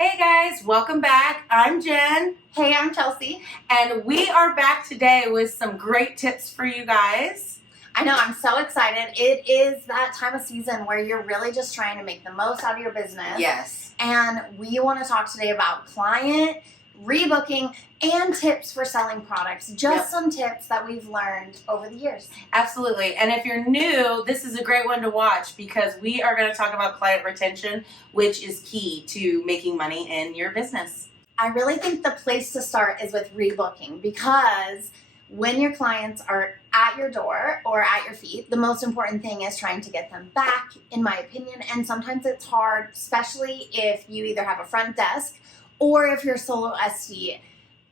Hey guys, welcome back. I'm Jen. Hey, I'm Chelsea. And we are back today with some great tips for you guys. I know, I'm so excited. It is that time of season where you're really just trying to make the most out of your business. Yes. And we want to talk today about client rebooking and tips for selling products. Just some tips that we've learned over the years. Absolutely. And if you're new, this is a great one to watch because we are going to talk about client retention, which is key to making money in your business. I really think the place to start is with rebooking because when your clients are at your door or at your feet, the most important thing is trying to get them back, in my opinion. And sometimes it's hard, especially if you either have a front desk or if you're solo SD.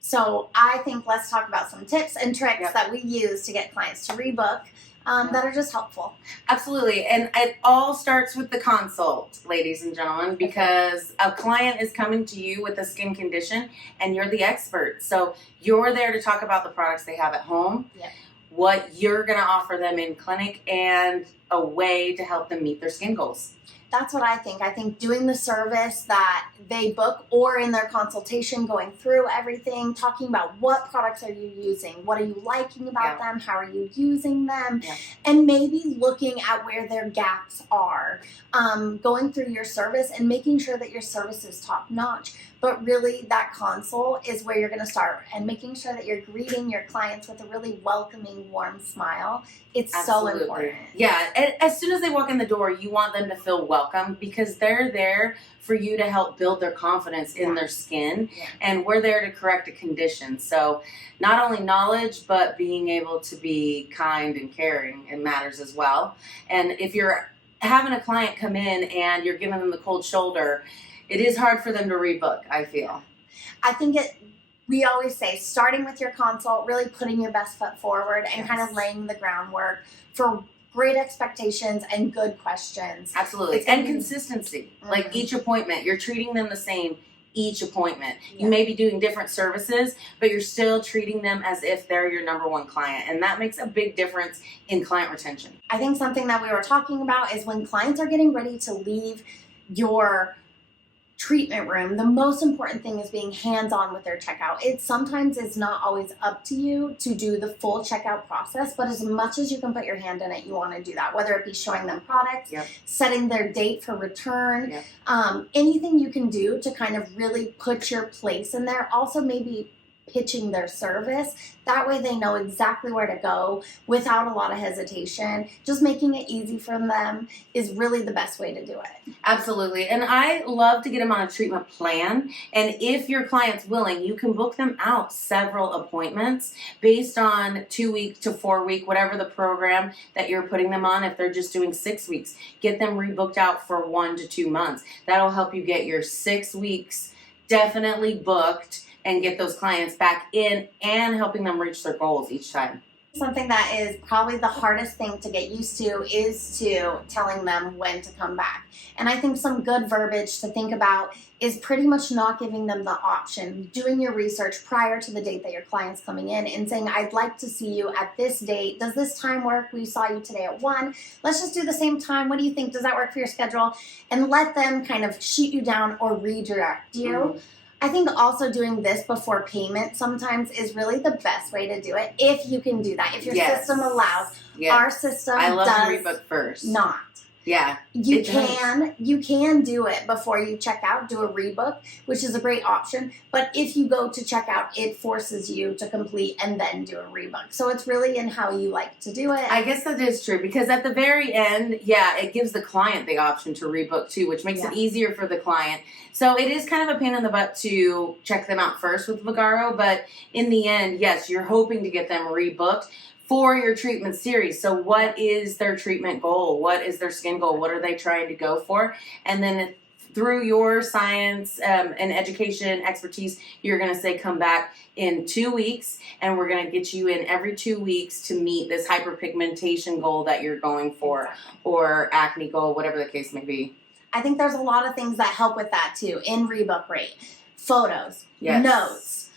So I think let's talk about some tips and tricks that we use to get clients to rebook that are just helpful. Absolutely. And it all starts with the consult, ladies and gentlemen, because a client is coming to you with a skin condition and you're the expert. So you're there to talk about the products they have at home, what you're going to offer them in clinic, and a way to help them meet their skin goals. That's what I think. I think doing the service that they book or in their consultation, going through everything, talking about what products are you using, what are you liking about them, how are you using them, and maybe looking at where their gaps are, going through your service and making sure that your service is top notch. But really that consult is where you're going to start, and making sure that you're greeting your clients with a really welcoming, warm smile. It's so important. Yeah, and as soon as they walk in the door, you want them to feel welcome because they're there for you to help build their confidence in their skin, and we're there to correct a condition. So not only knowledge, but being able to be kind and caring, it matters as well. And if you're having a client come in and you're giving them the cold shoulder, it is hard for them to rebook, I feel. I think we always say, starting with your consult, really putting your best foot forward and kind of laying the groundwork for great expectations and good questions. Absolutely. And consistency. Like each appointment, you're treating them the same each appointment. You may be doing different services, but you're still treating them as if they're your number one client. And that makes a big difference in client retention. I think something that we were talking about is when clients are getting ready to leave your treatment room, the most important thing is being hands-on with their checkout. It sometimes is not always up to you to do the full checkout process, but as much as you can put your hand in it, you want to do that, whether it be showing them products, setting their date for return, anything you can do to kind of really put your place in there. Also maybe pitching their service. That way they know exactly where to go without a lot of hesitation. Just making it easy for them is really the best way to do it. Absolutely. And I love to get them on a treatment plan. And if your client's willing, you can book them out several appointments based on 2 week to 4 week, whatever the program that you're putting them on. If they're just doing 6 weeks, get them rebooked out for 1 to 2 months. That'll help you get your 6 weeks definitely booked and get those clients back in and helping them reach their goals each time. Something that is probably the hardest thing to get used to is to telling them when to come back. And I think some good verbiage to think about is pretty much not giving them the option, doing your research prior to the date that your client's coming in and saying, I'd like to see you at this date. Does this time work? We saw you today at 1. Let's just do the same time. What do you think? Does that work for your schedule? And let them kind of shoot you down or redirect you. I think also doing this before payment sometimes is really the best way to do it, if you can do that. If your system allows. Our system I love to rebook first. Not. Yeah. You can do it before you check out, do a rebook, which is a great option. But if you go to check out, it forces you to complete and then do a rebook. So it's really in how you like to do it. I guess that is true because at the very end, it gives the client the option to rebook too, which makes it easier for the client. So it is kind of a pain in the butt to check them out first with Vigaro, but in the end, yes, you're hoping to get them rebooked for your treatment series. So what is their treatment goal? What is their skin goal? What are they trying to go for? And then through your science and education expertise, you're going to say, come back in 2 weeks, and we're going to get you in every 2 weeks to meet this hyperpigmentation goal that you're going for, or acne goal, whatever the case may be. I think there's a lot of things that help with that too in rebook rate. Photos, notes,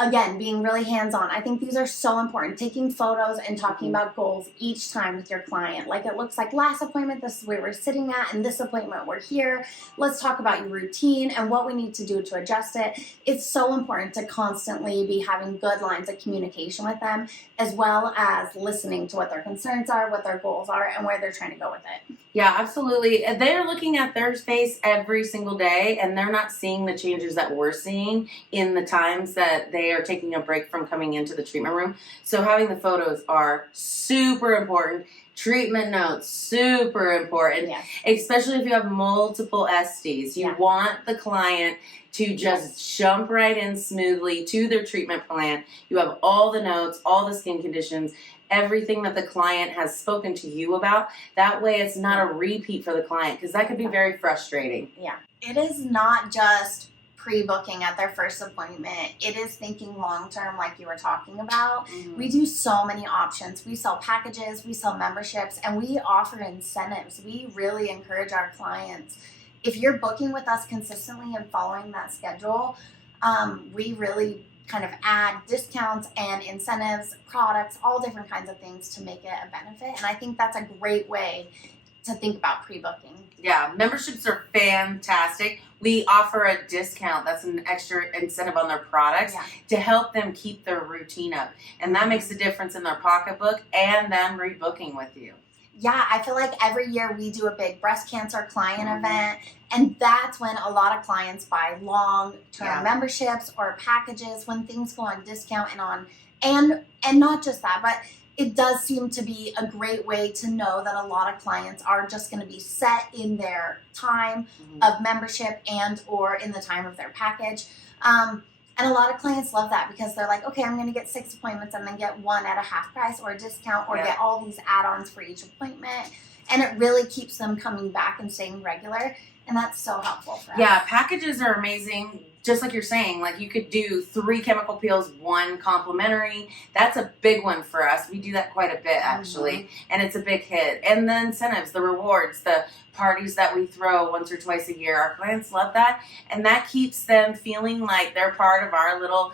again, being really hands-on. I think these are so important. Taking photos and talking about goals each time with your client. Like, it looks like last appointment, this is where we're sitting at, and this appointment, we're here. Let's talk about your routine and what we need to do to adjust it. It's so important to constantly be having good lines of communication with them, as well as listening to what their concerns are, what their goals are, and where they're trying to go with it. Yeah, absolutely. They're looking at their space every single day, and they're not seeing the changes that we're seeing in the times that they are taking a break from coming into the treatment room. So having the photos are super important. Treatment notes, super important, Yes. especially if you have multiple SDs. You want the client to just jump right in smoothly to their treatment plan. You have all the notes, all the skin conditions, everything that the client has spoken to you about. That way it's not a repeat for the client, because that could be very frustrating. Yeah. It is not just pre-booking at their first appointment. It is thinking long-term, like you were talking about. We do so many options. We sell packages, we sell memberships, and we offer incentives. We really encourage our clients. If you're booking with us consistently and following that schedule, we really kind of add discounts and incentives, products, all different kinds of things to make it a benefit. And I think that's a great way to think about pre-booking. Yeah, memberships are fantastic. We offer a discount, that's an extra incentive on their products to help them keep their routine up. And that makes a difference in their pocketbook and them rebooking with you. Yeah, I feel like every year we do a big breast cancer client event, and that's when a lot of clients buy long-term memberships or packages when things go on discount and not just that, but it does seem to be a great way to know that a lot of clients are just going to be set in their time of membership and or in the time of their package. And a lot of clients love that, because they're like, okay, I'm going to get 6 appointments and then get one at a half price or a discount, or get all these add-ons for each appointment. And it really keeps them coming back and staying regular. And that's so helpful for us. Yeah, packages are amazing. Just like you're saying, like you could do 3 chemical peels, 1 complimentary. That's a big one for us. We do that quite a bit, actually. And it's a big hit. And the incentives, the rewards, the parties that we throw once or twice a year. Our clients love that. And that keeps them feeling like they're part of our little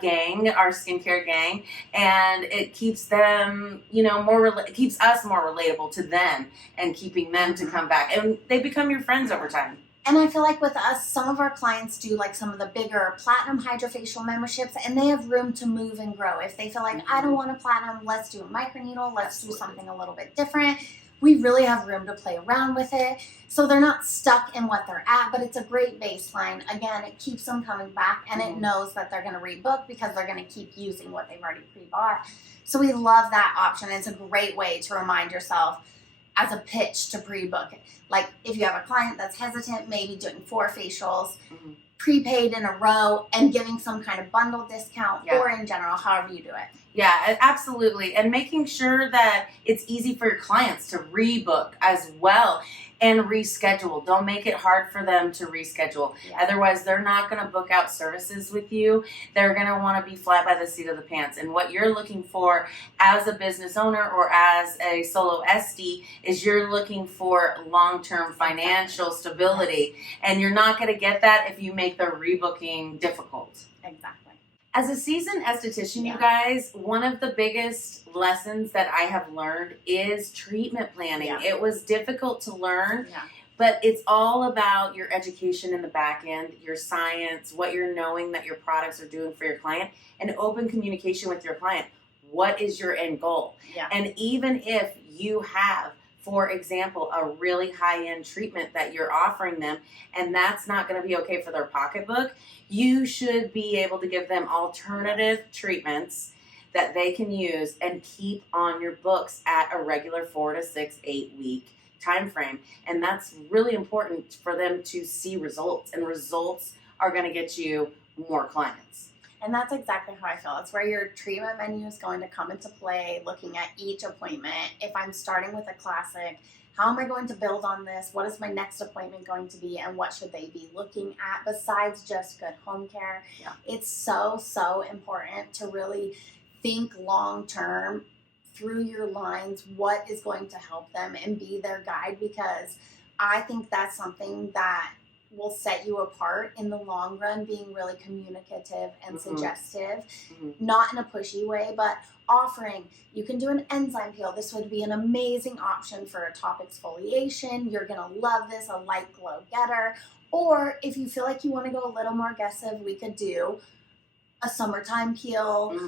gang, our skincare gang. And it keeps them, it keeps us more relatable to them and keeping them to come back. And they become your friends over time. And I feel like with us, some of our clients do like some of the bigger platinum hydrofacial memberships, and they have room to move and grow. If they feel like, I don't want a platinum, let's do a microneedle, let's do something a little bit different. We really have room to play around with it. So they're not stuck in what they're at, but it's a great baseline. Again, it keeps them coming back, and it knows that they're going to rebook because they're going to keep using what they've already pre-bought. So we love that option. It's a great way to remind yourself as a pitch to pre-book it. Like if you have a client that's hesitant, maybe doing 4 facials, prepaid in a row, and giving some kind of bundle discount, or in general, however you do it. Yeah, absolutely. And making sure that it's easy for your clients to rebook as well and reschedule. Don't make it hard for them to reschedule. Otherwise, they're not going to book out services with you. They're going to want to be fly by the seat of the pants. And what you're looking for as a business owner or as a solo SD is you're looking for long-term financial stability. And you're not going to get that if you make the rebooking difficult. Exactly. As a seasoned esthetician, you guys, one of the biggest lessons that I have learned is treatment planning. It was difficult to learn, but it's all about your education in the back end, your science, what you're knowing that your products are doing for your client, and open communication with your client. What is your end goal? And even if you have, for example, a really high-end treatment that you're offering them, and that's not going to be okay for their pocketbook, you should be able to give them alternative treatments that they can use and keep on your books at a regular 4 to 6, 8 week time frame. And that's really important for them to see results, and results are going to get you more clients. And that's exactly how I feel. It's where your treatment menu is going to come into play, looking at each appointment. If I'm starting with a classic, how am I going to build on this? What is my next appointment going to be? And what should they be looking at besides just good home care? It's so, so important to really think long-term through your lines, what is going to help them and be their guide, because I think that's something that will set you apart in the long run, being really communicative and suggestive, not in a pushy way, but offering, you can do an enzyme peel. This would be an amazing option for a top exfoliation. You're gonna love this, a light glow getter. Or if you feel like you wanna go a little more aggressive, we could do a summertime peel.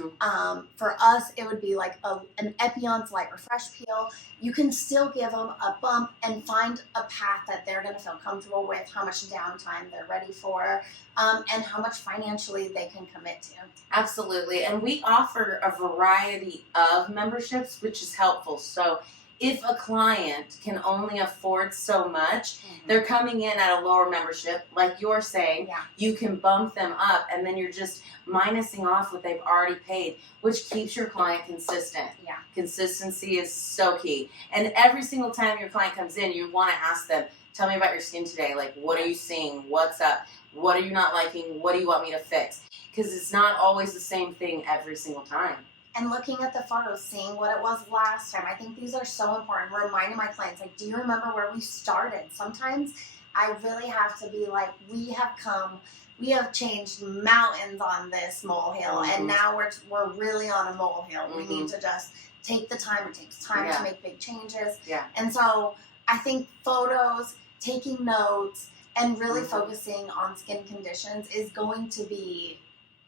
For us, it would be like an Epion's Light Refresh peel. You can still give them a bump and find a path that they're going to feel comfortable with, how much downtime they're ready for, and how much financially they can commit to. Absolutely. And we offer a variety of memberships, which is helpful. So if a client can only afford so much, they're coming in at a lower membership, like you're saying, you can bump them up, and then you're just minusing off what they've already paid, which keeps your client consistent. Consistency is so key. And every single time your client comes in, you want to ask them, tell me about your skin today. Like, what are you seeing? What's up? What are you not liking? What do you want me to fix? Because it's not always the same thing every single time. And looking at the photos, seeing what it was last time. I think these are so important. Reminding my clients, like, do you remember where we started? Sometimes I really have to be like, we have changed mountains on this molehill, and now we're really on a molehill. We need to just take the time. It takes time to make big changes. And so I think photos, taking notes, and really focusing on skin conditions is going to be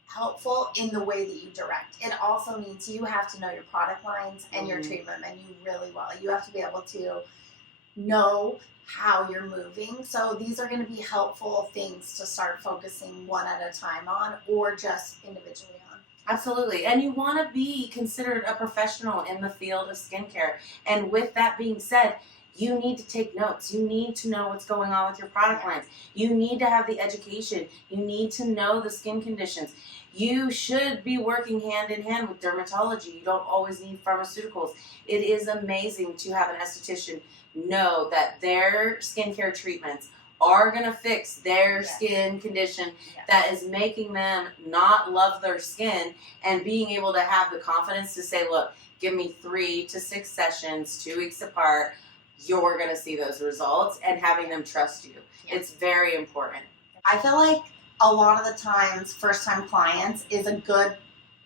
helpful in the way that you direct. It also means you have to know your product lines and your treatment menu really well. You have to be able to know how you're moving. So these are going to be helpful things to start focusing one at a time on, or just individually on. Absolutely. And you want to be considered a professional in the field of skincare. And with that being said, you need to take notes. You need to know what's going on with your product lines. You need to have the education. You need to know the skin conditions. You should be working hand in hand with dermatology. You don't always need pharmaceuticals. It is amazing to have an esthetician know that their skincare treatments are going to fix their skin condition that is making them not love their skin, and being able to have the confidence to say, look, give me 3 to 6 sessions, 2 weeks apart. You're going to see those results, and having them trust you. It's very important. I feel like a lot of the times first-time clients is a good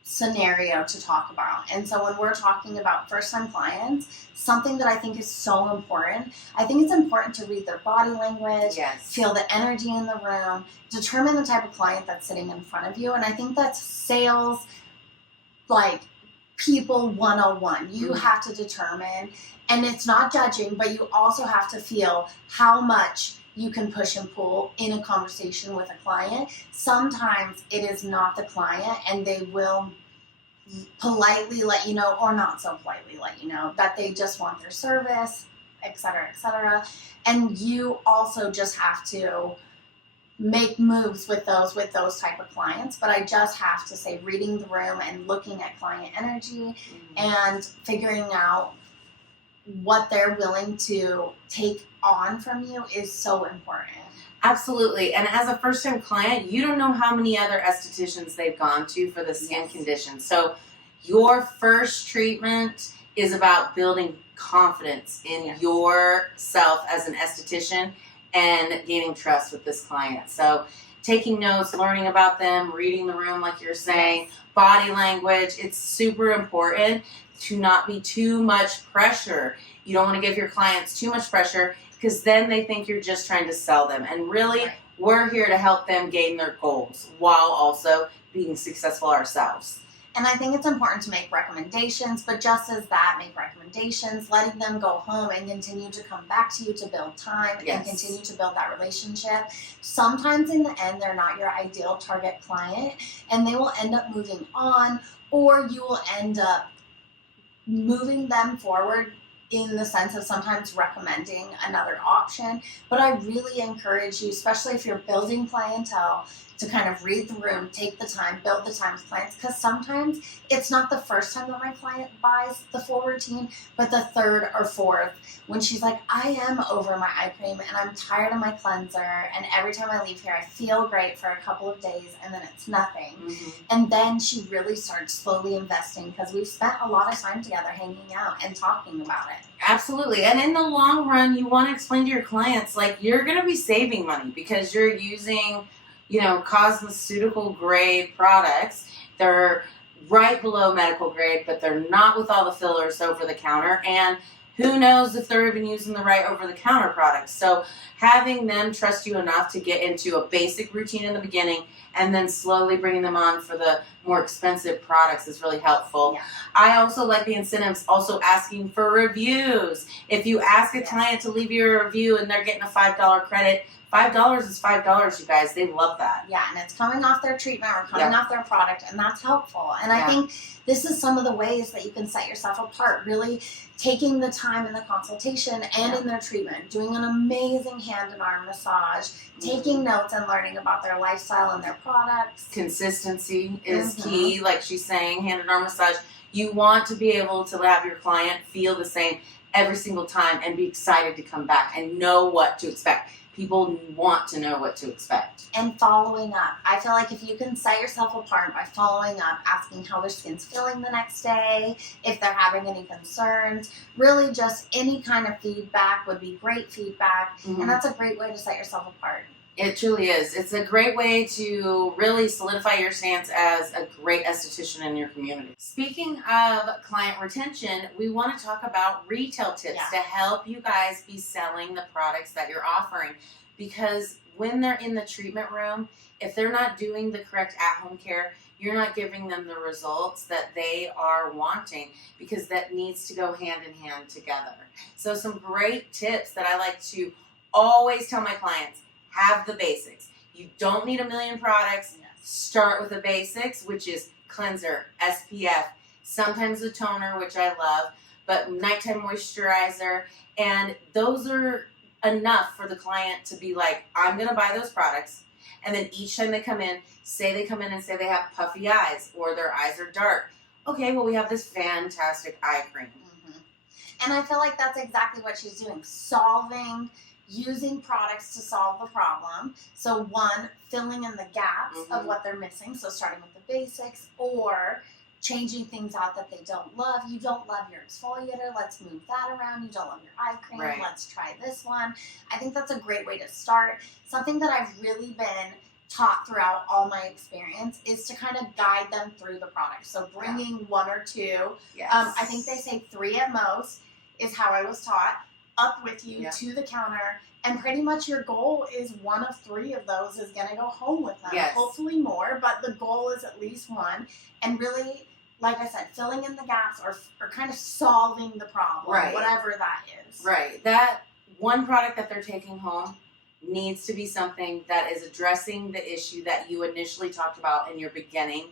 scenario to talk about. And so when we're talking about first-time clients, something that I think is so important, I think it's important to read their body language, feel the energy in the room, determine the type of client that's sitting in front of you. And I think that's sales, like, people 101. You have to determine, and it's not judging, but you also have to feel how much you can push and pull in a conversation with a client. Sometimes it is not the client, and they will politely let you know, or not so politely let you know, that they just want their service, etc., etc. And you also just have to make moves with those type of clients. But I just have to say, reading the room and looking at client energy and figuring out what they're willing to take on from you is so important. Absolutely. And as a first-time client, you don't know how many other estheticians they've gone to for the skin condition. So your first treatment is about building confidence in yourself as an esthetician and gaining trust with this client. So taking notes, learning about them, reading the room like you're saying, body language, it's super important to not be too much pressure. You don't want to give your clients too much pressure, because then they think you're just trying to sell them. And really, we're here to help them gain their goals while also being successful ourselves. And I think it's important to make recommendations, but just as that, make recommendations, letting them go home and continue to come back to you to build time and continue to build that relationship. Sometimes in the end, they're not your ideal target client, and they will end up moving on, or you will end up moving them forward in the sense of sometimes recommending another option. But I really encourage you, especially if you're building clientele, to kind of read the room, take the time, build the time with clients, because sometimes it's not the first time that my client buys the full routine, but the third or fourth, when she's like, I am over my eye cream and I'm tired of my cleanser, and every time I leave here I feel great for a couple of days and then it's nothing. And then she really starts slowly investing, because we've spent a lot of time together hanging out and talking about it. Absolutely. And in the long run, you want to explain to your clients, like, you're going to be saving money because you're using, cosmeceutical grade products. They're right below medical grade, but they're not with all the fillers over the counter. And who knows if they're even using the right over the counter products. So having them trust you enough to get into a basic routine in the beginning and then slowly bringing them on for the more expensive products is really helpful. Yeah. I also like the incentives, also asking for reviews. If you ask a client to leave you a review and they're getting a $5 credit, $5 is $5, you guys. They love that. Yeah, and it's coming off their treatment or coming off their product, and that's helpful. And I think this is some of the ways that you can set yourself apart, really taking the time in the consultation and in their treatment, doing an amazing hand and arm massage, taking notes and learning about their lifestyle and their products. Consistency is key, like she's saying, hand and arm massage. You want to be able to have your client feel the same every single time and be excited to come back and know what to expect. People want to know what to expect. And following up. I feel like if you can set yourself apart by following up, asking how their skin's feeling the next day, if they're having any concerns, really just any kind of feedback would be great feedback. And that's a great way to set yourself apart. It truly is. It's a great way to really solidify your stance as a great esthetician in your community. Speaking of client retention, we want to talk about retail tips to help you guys be selling the products that you're offering. Because when they're in the treatment room, if they're not doing the correct at-home care, you're not giving them the results that they are wanting, because that needs to go hand in hand together. So some great tips that I like to always tell my clients: have the basics. You don't need a million products. Start with the basics, which is cleanser, SPF, sometimes a toner, which I love, but nighttime moisturizer. And those are enough for the client to be like, I'm going to buy those products. And then each time they come in and say they have puffy eyes or their eyes are dark. Okay, well, we have this fantastic eye cream. And I feel like that's exactly what she's doing. Using products to solve the problem. So one, filling in the gaps of what they're missing. So starting with the basics, or changing things out that they don't love. You don't love your exfoliator, let's move that around. You don't love your eye cream, let's try this one. I think that's a great way to start. Something that I've really been taught throughout all my experience is to kind of guide them through the product. So bringing one or two, I think they say 3 at most is how I was taught, up with you to the counter, and pretty much your goal is 1 of 3 of those is going to go home with them. Hopefully more, but the goal is at least 1. And really, like I said, filling in the gaps or kind of solving the problem, whatever that is. That one product that they're taking home needs to be something that is addressing the issue that you initially talked about in your beginning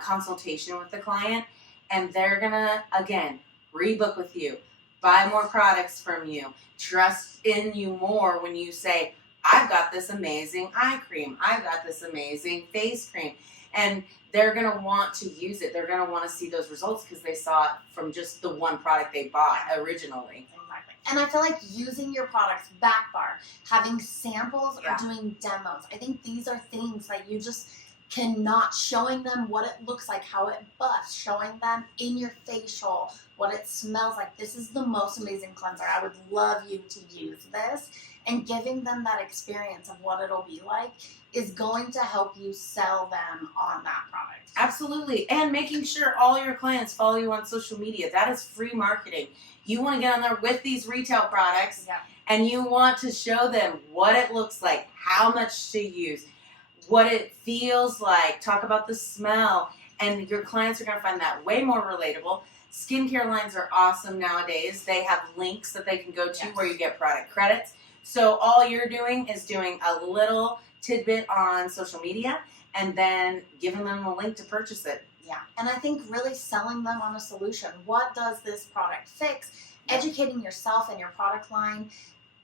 consultation with the client. And they're going to, again, rebook with you, buy more products from you, trust in you more when you say, I've got this amazing eye cream, I've got this amazing face cream. And they're going to want to use it. They're going to want to see those results because they saw it from just the one product they bought originally. Exactly. And I feel like using your products, back bar, having samples or doing demos, I think these are things that you just cannot, showing them what it looks like, how it buffs, showing them in your facial, what it smells like. This is the most amazing cleanser. I would love you to use this. And giving them that experience of what it'll be like is going to help you sell them on that product. Absolutely. And making sure all your clients follow you on social media. That is free marketing. You want to get on there with these retail products and you want to show them what it looks like, how much to use, what it feels like, talk about the smell, and your clients are going to find that way more relatable. Skincare lines are awesome nowadays. They have links that they can go to where you get product credits. So all you're doing is doing a little tidbit on social media and then giving them a link to purchase it. Yeah, and I think really selling them on a solution. What does this product fix? Educating yourself and your product line.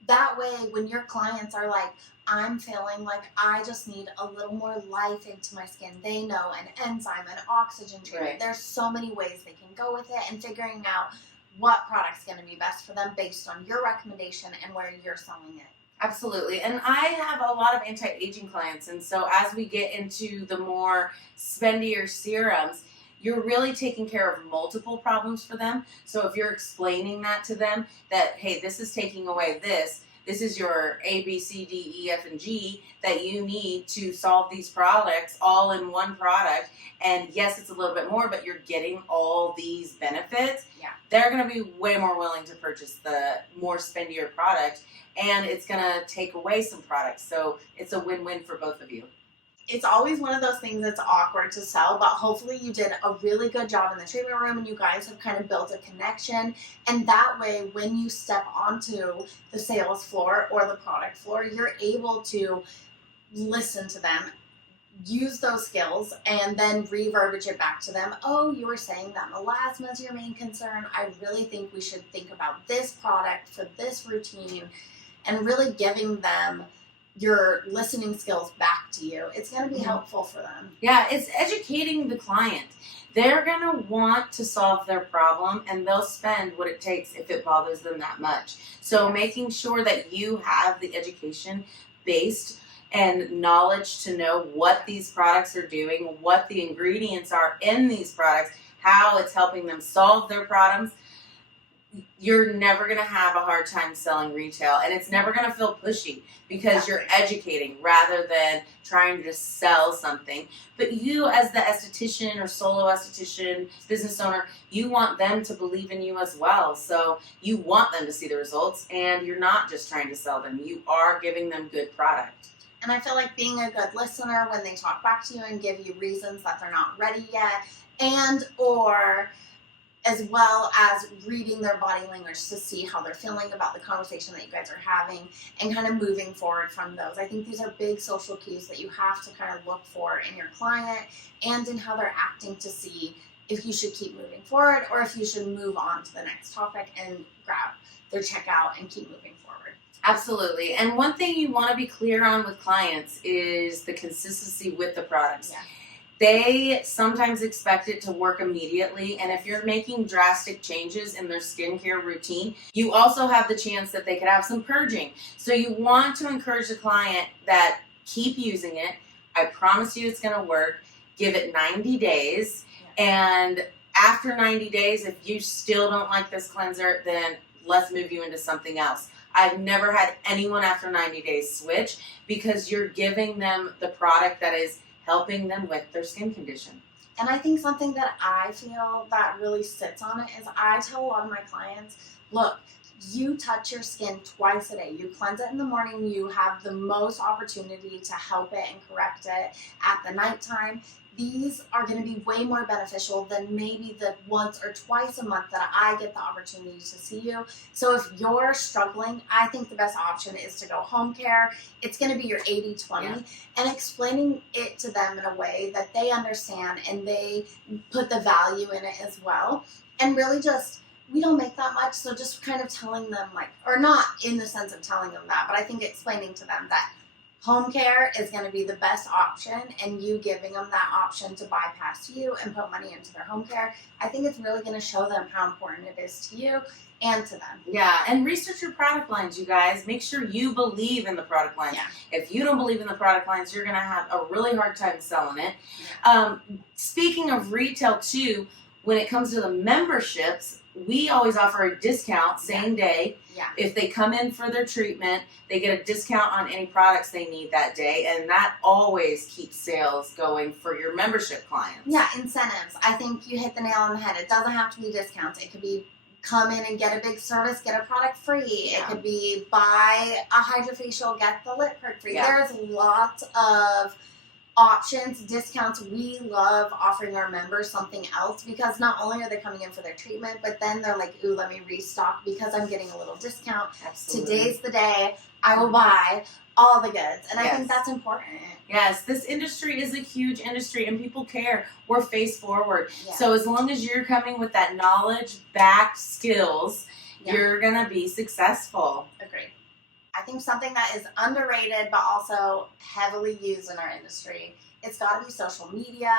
That way, when your clients are like, I'm feeling like I just need a little more life into my skin, they know an enzyme, an oxygen treatment. There's so many ways they can go with it, and figuring out what product's going to be best for them based on your recommendation and where you're selling it. Absolutely. And I have a lot of anti-aging clients, and so as we get into the more spendier serums, you're really taking care of multiple problems for them. So if you're explaining that to them, that, hey, this is taking away this is your A, B, C, D, E, F, and G that you need to solve these products all in one product. And yes, it's a little bit more, but you're getting all these benefits. Yeah. They're going to be way more willing to purchase the more spendier product, and it's going to take away some products. So it's a win-win for both of you. It's always one of those things that's awkward to sell, but hopefully you did a really good job in the treatment room and you guys have kind of built a connection. And that way, when you step onto the sales floor or the product floor, you're able to listen to them, use those skills, and then reverbiage it back to them. Oh, you were saying that melasma is your main concern. I really think we should think about this product for this routine, and really giving them your listening skills back to you. It's going to be helpful for them. Yeah, it's educating the client. They're going to want to solve their problem, and they'll spend what it takes if it bothers them that much. So making sure that you have the education based and knowledge to know what these products are doing, what the ingredients are in these products, how it's helping them solve their problems, you're never going to have a hard time selling retail, and it's never going to feel pushy because you're educating rather than trying to just sell something. But you, as the esthetician or solo esthetician, business owner, you want them to believe in you as well. So you want them to see the results, and you're not just trying to sell them. You are giving them good product. And I feel like being a good listener when they talk back to you and give you reasons that they're not ready yet, and or as well as reading their body language to see how they're feeling about the conversation that you guys are having and kind of moving forward from those. I think these are big social cues that you have to kind of look for in your client and in how they're acting to see if you should keep moving forward or if you should move on to the next topic and grab their checkout and keep moving forward. Absolutely. And one thing you want to be clear on with clients is the consistency with the products. Yeah. They sometimes expect it to work immediately, and if you're making drastic changes in their skincare routine, you also have the chance that they could have some purging. So you want to encourage the client that keep using it. I promise you it's going to work. Give it 90 days, and after 90 days, if you still don't like this cleanser, then let's move you into something else. I've never had anyone after 90 days switch because you're giving them the product that is helping them with their skin condition. And I think something that I feel that really sits on it is I tell a lot of my clients, look, you touch your skin twice a day. You cleanse it in the morning. You have the most opportunity to help it and correct it at the nighttime. These are going to be way more beneficial than maybe the once or twice a month that I get the opportunity to see you. So if you're struggling, I think the best option is to go home care. It's going to be your 80-20 and explaining it to them in a way that they understand and they put the value in it as well. And really just, we don't make that much, so just kind of telling them like, or not in the sense of telling them that, but I think explaining to them that home care is going to be the best option, and you giving them that option to bypass you and put money into their home care, I think it's really going to show them how important it is to you and to them. Yeah, and research your product lines, you guys. Make sure you believe in the product lines. Yeah. If you don't believe in the product lines, you're going to have a really hard time selling it. Speaking of retail, too, when it comes to the memberships, we always offer a discount same day. Yeah. If they come in for their treatment, they get a discount on any products they need that day, and that always keeps sales going for your membership clients. Yeah, incentives. I think you hit the nail on the head. It doesn't have to be discounts. It could be come in and get a big service, get a product free. Yeah. It could be buy a hydrofacial, get the lip perk free. Yeah. There's lots of options, discounts. We love offering our members something else because not only are they coming in for their treatment, but then they're like, ooh, let me restock because I'm getting a little discount. Absolutely. Today's the day I will buy all the goods. And I think that's important. Yes, this industry is a huge industry and people care. We're face forward. Yeah. So as long as you're coming with that knowledge-backed skills, you're going to be successful. Agreed. I think something that is underrated but also heavily used in our industry, it's got to be social media,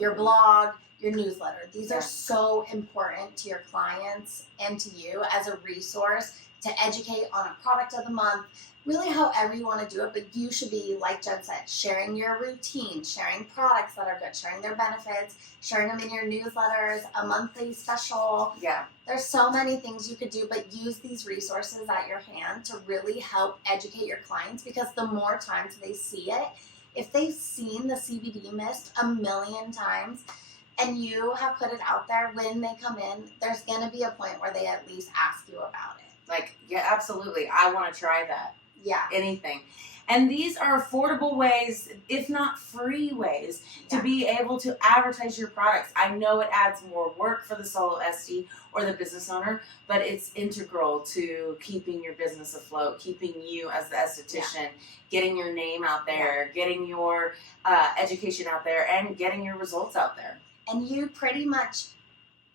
your blog, your newsletter. These are so important to your clients and to you as a resource to educate on a product of the month, really however you want to do it. But you should be, like Jen said, sharing your routine, sharing products that are good, sharing their benefits, sharing them in your newsletters, a monthly special. Yeah. There's so many things you could do, but use these resources at your hand to really help educate your clients, because the more times they see it, if they've seen the CBD mist a million times and you have put it out there, when they come in, there's going to be a point where they at least ask you about it. Like, yeah, absolutely. I want to try that. Yeah. Anything. And these are affordable ways, if not free ways, to be able to advertise your products. I know it adds more work for the solo esty or the business owner, but it's integral to keeping your business afloat, keeping you as the esthetician, getting your name out there, getting your education out there, and getting your results out there. And you pretty much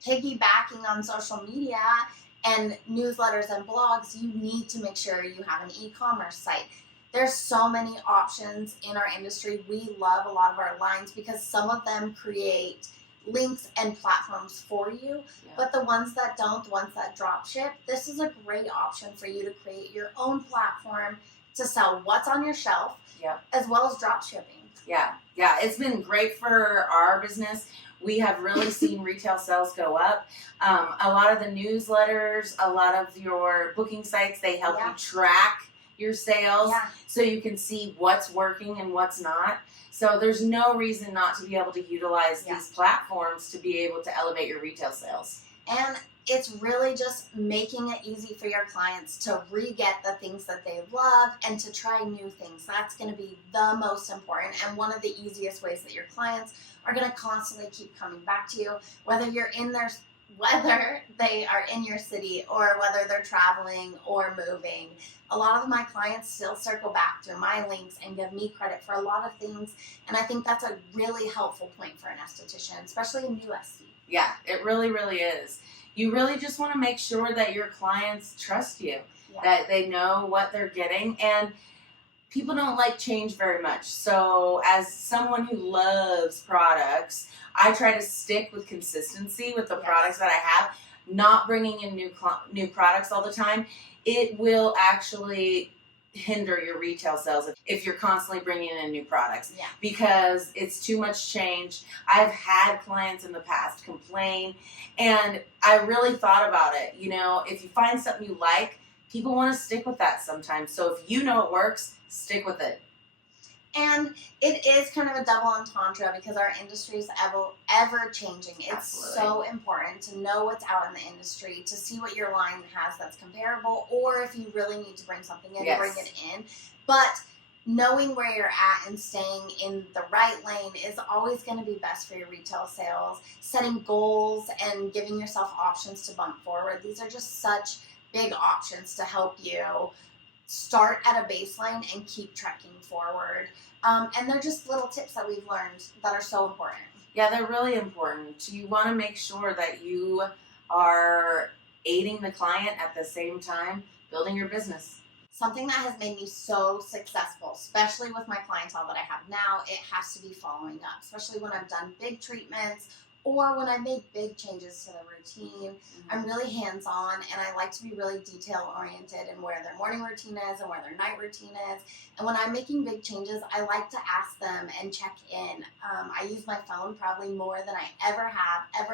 piggybacking on social media and newsletters and blogs, you need to make sure you have an e-commerce site. There's so many options in our industry. We love a lot of our lines because some of them create links and platforms for you, but the ones that don't, the ones that drop ship, this is a great option for you to create your own platform to sell what's on your shelf, as well as drop shipping. Yeah, it's been great for our business. We have really seen retail sales go up. A lot of the newsletters, a lot of your booking sites, they help you track your sales so you can see what's working and what's not. So there's no reason not to be able to utilize these platforms to be able to elevate your retail sales. And it's really just making it easy for your clients to re-get the things that they love and to try new things. That's going to be the most important and one of the easiest ways that your clients are going to constantly keep coming back to you, whether they are in your city or whether they're traveling or moving. A lot of my clients still circle back through my links and give me credit for a lot of things, and I think that's a really helpful point for an esthetician, especially a new esty. Yeah, it really, really is. You really just want to make sure that your clients trust you, that they know what they're getting, and people don't like change very much. So as someone who loves products, I try to stick with consistency with the products that I have, not bringing in new products all the time. It will actually hinder your retail sales if you're constantly bringing in new products because it's too much change. I've had clients in the past complain, and I really thought about it. You know, if you find something you like, people want to stick with that sometimes. So if you know it works, stick with it. And it is kind of a double entendre because our industry is ever changing. It's so important to know what's out in the industry, to see what your line has that's comparable, or if you really need to bring something in, bring it in. But knowing where you're at and staying in the right lane is always going to be best for your retail sales. Setting goals and giving yourself options to bump forward. These are just such big options to help you start at a baseline and keep trekking forward. And they're just little tips that we've learned that are so important. Yeah, they're really important. You want to make sure that you are aiding the client at the same time building your business. Something that has made me so successful, especially with my clientele that I have now, it has to be following up, especially when I've done big treatments or when I make big changes to the routine. I'm really hands-on, and I like to be really detail-oriented in where their morning routine is and where their night routine is. And when I'm making big changes, I like to ask them and check in. I use my phone probably more than I ever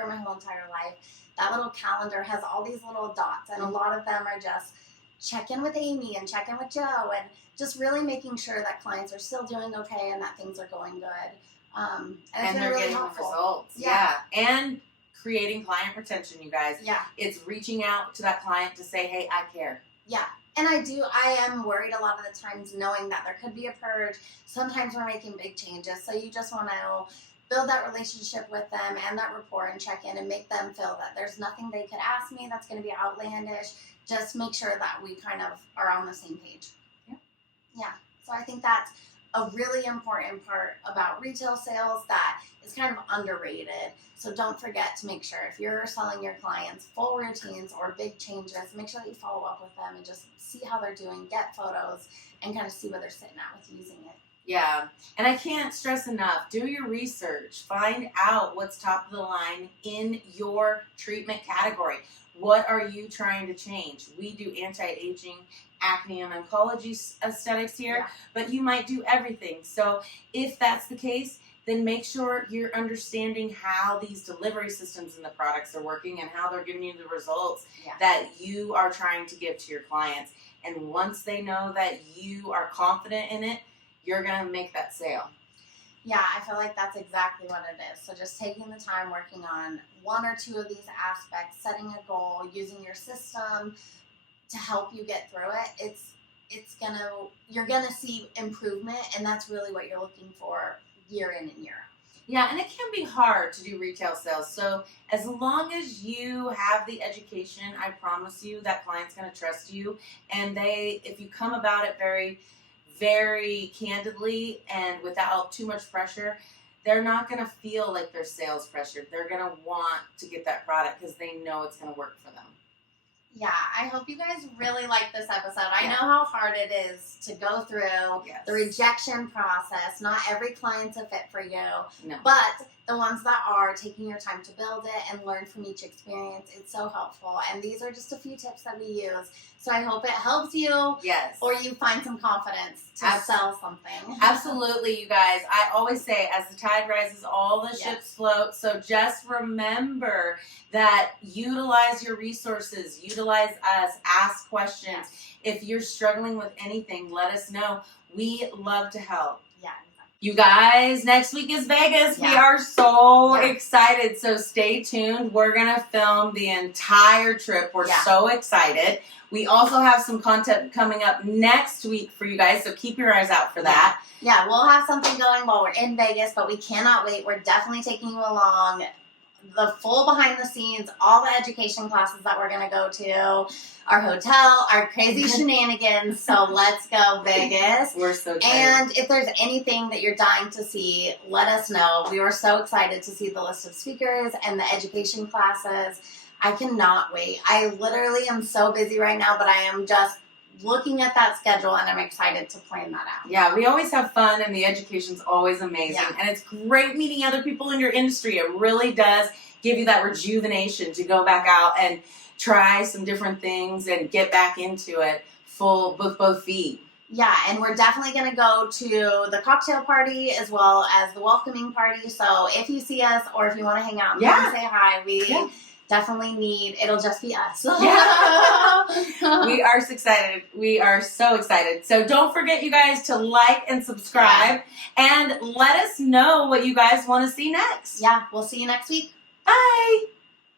in my whole entire life. That little calendar has all these little dots, and a lot of them are just check in with Amy and check in with Joe, and just really making sure that clients are still doing okay and that things are going good. And they're really getting helpful results. And creating client retention, you guys. It's reaching out to that client to say, hey, I care. And I am worried a lot of the times knowing that there could be a purge. Sometimes we're making big changes. So you just want to build that relationship with them and that rapport and check in and make them feel that there's nothing they could ask me that's going to be outlandish. Just make sure that we kind of are on the same page. So I think that's a really important part about retail sales that is kind of underrated. So don't forget to make sure if you're selling your clients full routines or big changes, make sure that you follow up with them and just see how they're doing, get photos, and kind of see where they're sitting at with using it. Yeah, and I can't stress enough, do your research. Find out what's top of the line in your treatment category. What are you trying to change? We do anti-aging, acne, and oncology aesthetics here, but you might do everything. So if that's the case, then make sure you're understanding how these delivery systems and the products are working and how they're giving you the results that you are trying to give to your clients. And once they know that you are confident in it, you're going to make that sale. Yeah, I feel like that's exactly what it is. So just taking the time, working on one or two of these aspects, setting a goal, using your system to help you get through it, you're gonna see improvement, and that's really what you're looking for year in and year out. Yeah, and it can be hard to do retail sales. So as long as you have the education, I promise you that client's going to trust you. And if you come about it very, very candidly and without too much pressure, they're not going to feel like they're sales pressured. They're going to want to get that product because they know it's going to work for them. Yeah, I hope you guys really like this episode. I know how hard it is to go through the rejection process. Not every client's a fit for you. No. But the ones that are, taking your time to build it and learn from each experience, it's so helpful. And these are just a few tips that we use. So I hope it helps you. Yes. Or you find some confidence to sell something. Absolutely, you guys. I always say, as the tide rises, all the ships float. So just remember that utilize your resources, utilize us, ask questions. If you're struggling with anything, let us know. We love to help. Yeah. You guys, next week is Vegas. We are so excited. So stay tuned. We're going to film the entire trip. We're so excited. We also have some content coming up next week for you guys, so keep your eyes out for that. Yeah, we'll have something going while we're in Vegas, but we cannot wait. We're definitely taking you along. The full behind the scenes, all the education classes that we're going to go to, our hotel, our crazy shenanigans. So let's go, Vegas. We're so excited. And if there's anything that you're dying to see, let us know. We were so excited to see the list of speakers and the education classes. I cannot wait. I literally am so busy right now, but I am just looking at that schedule and I'm excited to plan that out. Yeah, we always have fun and the education's always amazing. And it's great meeting other people in your industry. It really does give you that rejuvenation to go back out and try some different things and get back into it full with both feet. Yeah, and we're definitely going to go to the cocktail party as well as the welcoming party. So if you see us or if you want to hang out and come say hi, we definitely need, it'll just be us. We are excited. We are so excited. So don't forget, you guys, to like and subscribe and let us know what you guys want to see next. Yeah, we'll see you next week. Bye.